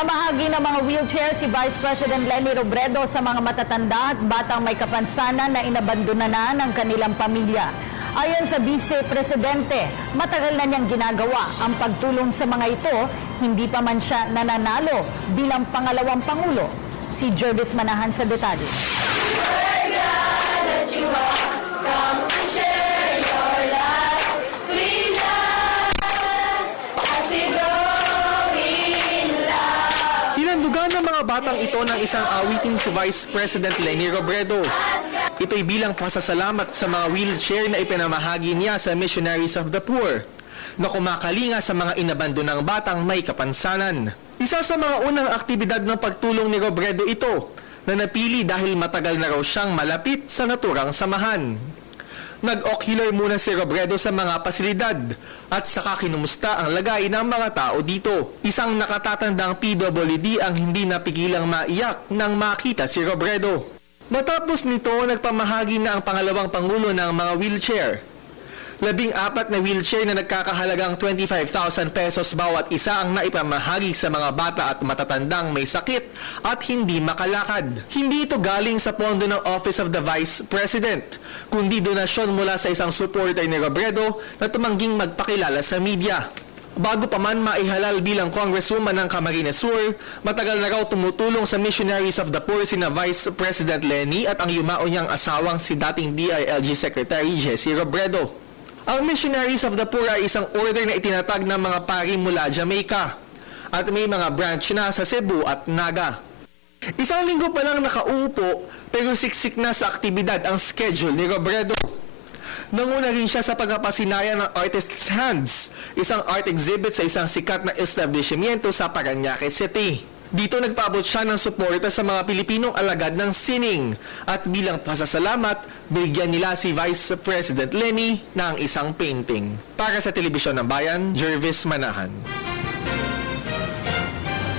Pinamahagi ng mga wheelchair si Vice President Leni Robredo sa mga matatanda at batang may kapansanan na inabandona na ng kanilang pamilya. Ayon sa Vice Presidente, matagal na niyang ginagawa ang pagtulong sa mga ito, hindi pa man siya nananalo bilang pangalawang Pangulo. Si Jervis Manahan sa detalye. Hinandugan ng mga batang ito ng isang awitin si Vice President Leni Robredo. Ito'y bilang pasasalamat sa mga wheelchair na ipinamahagi niya sa Missionaries of the Poor na kumakalinga sa mga inabandonang batang may kapansanan. Isa sa mga unang aktibidad ng pagtulong ni Robredo ito na napili dahil matagal na raw siyang malapit sa naturang samahan. Nag-ocular muna si Robredo sa mga pasilidad at saka kinumusta ang lagay ng mga tao dito. Isang nakatatandang PWD ang hindi napigilang maiyak nang makita si Robredo. Matapos nito, nagpamahagi na ang pangalawang Pangulo ng mga wheelchair. 14 na wheelchair na nagkakahalagang 25,000 pesos bawat isa ang naipamahagi sa mga bata at matatandang may sakit at hindi makalakad. Hindi ito galing sa pondo ng Office of the Vice President, kundi donasyon mula sa isang supporter ni Robredo na tumangging magpakilala sa media. Bago pa man maihalal bilang Congresswoman ng Camarines Sur, matagal na raw tumutulong sa Missionaries of the Poor sina Vice President Leni at ang yumao niyang asawang si dating DILG Secretary Jessie Robredo. Ang Missionaries of the Poor ay isang order na itinatag ng mga pari mula Jamaica at may mga branch na sa Cebu at Naga. Isang linggo pa lang nakauupo pero siksik na sa aktibidad ang schedule ni Robredo. Nanguna rin siya sa pagpapasinaya ng Artist's Hands, isang art exhibit sa isang sikat na establishmento sa Parañaque City. Dito nagpaabot siya ng suporta sa mga Pilipinong alagad ng sining at bilang pasasalamat, bigyan nila si Vice President Leni ng isang painting. Para sa Telebisyon ng Bayan, Jervis Manahan.